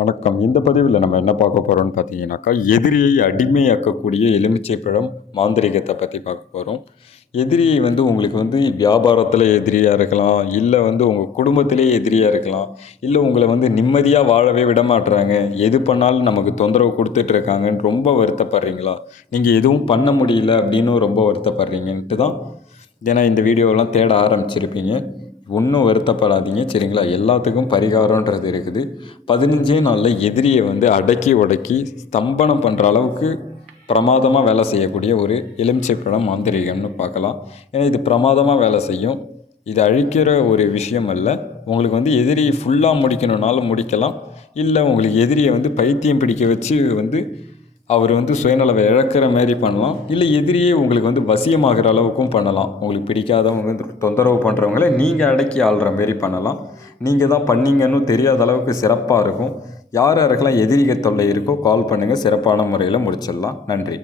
வணக்கம். இந்த பதிவில் நம்ம என்ன பார்க்க போகிறோம்னு பார்த்தீங்கன்னாக்கா, எதிரியை அடிமையாக்கக்கூடிய எலுமிச்சை பழம் மாந்திரீகத்தை பற்றி பார்க்க போகிறோம். எதிரியை உங்களுக்கு வியாபாரத்தில் எதிரியாக இருக்கலாம், இல்லை உங்கள் குடும்பத்திலே எதிரியாக இருக்கலாம், இல்லை உங்களை நிம்மதியாக வாழவே விட மாட்றாங்க, எது பண்ணாலும் நமக்கு தொந்தரவு கொடுத்துட்ருக்காங்கன்னு ரொம்ப வருத்தப்படுறீங்களா? நீங்கள் எதுவும் பண்ண முடியல அப்படின்னு ரொம்ப வருத்தப்படுறீங்கன்ட்டு தான் ஏன்னா இந்த வீடியோவெல்லாம் தேட ஆரம்பிச்சிருப்பீங்க. ஒன்றும் வருத்தப்படாதீங்க சரிங்களா. எல்லாத்துக்கும் பரிகாரன்றது இருக்குது. 15 நாளில் எதிரியை அடக்கி உடக்கி ஸ்தம்பனம் பண்ணுற அளவுக்கு பிரமாதமாக வேலை செய்யக்கூடிய ஒரு எலுமிச்சை பழம் மாந்திரீகம்னு பார்க்கலாம். ஏன்னா இது பிரமாதமாக வேலை செய்யும். இது அழிக்கிற ஒரு விஷயம் அல்ல. உங்களுக்கு எதிரியை ஃபுல்லாக முடிக்கணுன்னாலும் முடிக்கலாம். இல்லை உங்களுக்கு எதிரியை பைத்தியம் பிடிக்க வச்சு அவர் சுயநலவை இழக்கிற மாதிரி பண்ணலாம். இல்லை எதிரியே உங்களுக்கு வசியமாகிற அளவுக்கும் பண்ணலாம். உங்களுக்கு பிடிக்காதவங்க தொந்தரவு பண்ணுறவங்கள நீங்கள் அடக்கி ஆள்ற மாரி பண்ணலாம். நீங்கள் தான் பண்ணீங்கன்னு தெரியாத அளவுக்கு சிறப்பாக இருக்கும். யார் யாருக்கெல்லாம் எதிரிகள் தொல்லை இருக்கோ கால் பண்ணுங்கள், சிறப்பான முறையில் முடிச்சிடலாம். நன்றி.